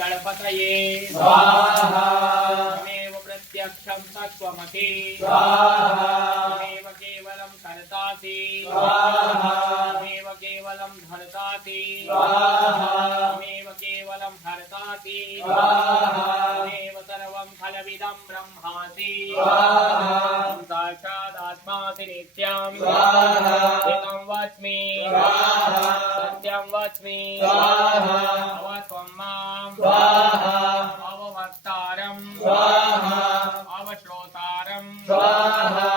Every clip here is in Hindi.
गणपतये स्वाहा त्वमेव प्रत्यक्षं तत्त्वमसि स्वाहा त्वमेव केवलं कर्तासि स्वाहा त्वमेव केवलं धर्तासि स्वाहा त्वमेव केवलं हर्तासि स्वाहा त्वमेव सर्वं खलविदं ब्रह्मासि स्वाहा साक्षादात्मासि नित्यं स्वाहा हितं वच्मि स्वाहा सत्यं वच्मि स्वाहा अवत्वं मां स्वाहा अववक्तारं स्वाहा अवश्रोतारं स्वाहा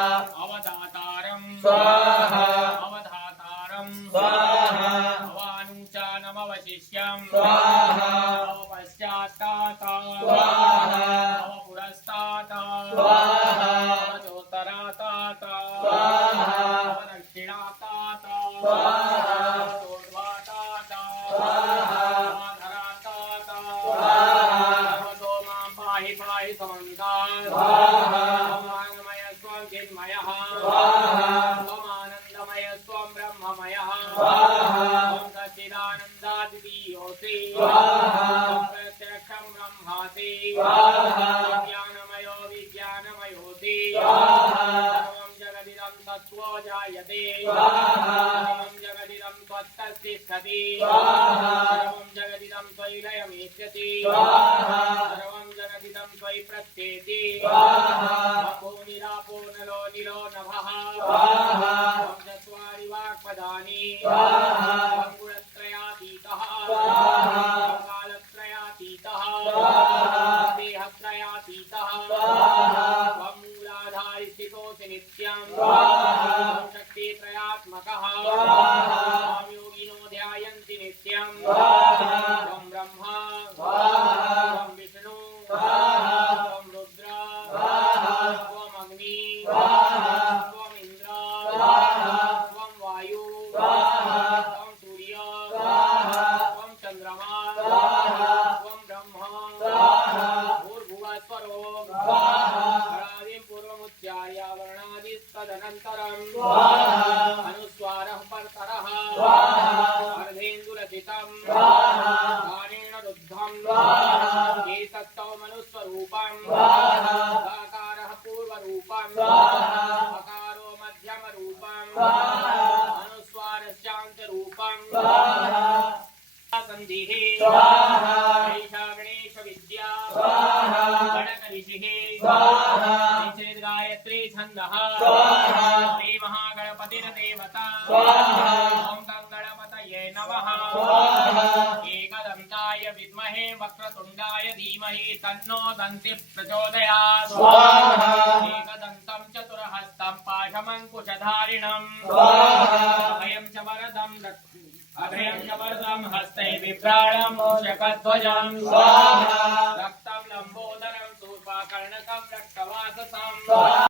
अवदातारं स्वाहा अवधातारं स्वाहा अवानुचानमवशिष्यं स्वाहा अवपश्चात्ताता स्वाहा अवपुरस्ताता स्वाहा अवचोत्तराताता स्वाहा अवदक्षिणाताता स्वाहा अवोर्ध्वाताता स्वाहा अवधराताता स्वाहा अवतो मां पाहि पाहि समन्तात् स्वाहा त्वमानमय स्वं चिन्मयः स्वाहा त्वमानन्दमय स्वं ब्रह्ममयः स्वाहा त्वं सच्चिदानन्दादितीयोऽसि स्वाहा त्वं प्रत्यक्षं ब्रह्मासि स्वाहा ज्ञानमयो विज्ञानमयोऽसि स्वाहा सर्वं जगदिदं तत्त्वो जायते स्वाहा सर्वं जगदिदं त्वत्तस्तिष्ठति स्वाहा सर्वं जगदिदं त्वयि लयमेष्यति स्वाहा सर्वं जगदिदं त्वयि प्रत्येति स्वाहा अपो निरापो नलो निलो नभः स्वाहा त्वं चत्वारि वाक्पदानि स्वाहा त्वं गुणत्रयातीतः स्वाहा त्वं कालत्रयातीतः स्वाहा देहत्रयातीतः स्वाहा त्वं मूलाधारि स्थितोऽसि नित्यं स्वाहा त्वं शक्तित्रयात्मकः स्वाहा त्वं योगिनो ध्यायन्ति नित्यं स्वाहा त्वं ब्रह्मा स्वाहा त्वं विष्णु स्वाहा त्वं रुद्र स्वाहा त्वं अग्नि स्वाहा त्वं इन्द्र स्वाहा त्वं वायु स्वाहा त्वं सूर्य स्वाहा त्वं चन्द्रमा स्वाहा त्वं ब्रह्म स्वाहा भूर्भुवस्वरो स्वाहा हरादिं पूर्वमुच्चार्य वर्णादिस्तदनन्तरं स्वाहा अनुस्वारः परतरः स्वाहा अर्धेन्दुरचितं स्वाहा गानेन रुद्धं स्वाहा एतत्तवमनुस्वरूपं स्वाहा साकारः पूर्वरूपं स्वाहा अकारो मध्यमरूपं स्वाहा अनुस्वारश्चान्तरूपं स्वाहा सन्धिः स्वाहा ऐषा गणेशविद्या स्वाहा गणकऋषिः स्वाहा गायत्री छन्दः स्वाहा श्रीमहागणपतिर्देवता स्वाहा ॐ गं गणपतये नमः स्वाहा एकदन्ताय विद्महे वक्रतुण्डाय धीमहि तन्नो दन्तिः प्रचोदयात् स्वाहा एकदन्तं चतुर्हस्तं पाशमङ्कुशधारिणं स्वाहा अभयं च वरदं हस्तै बिभ्राणं मूषकध्वजं स्वाहा रक्तं लम्बोदरं शूर्पकर्णकं रक्तवाससं स्वाहा।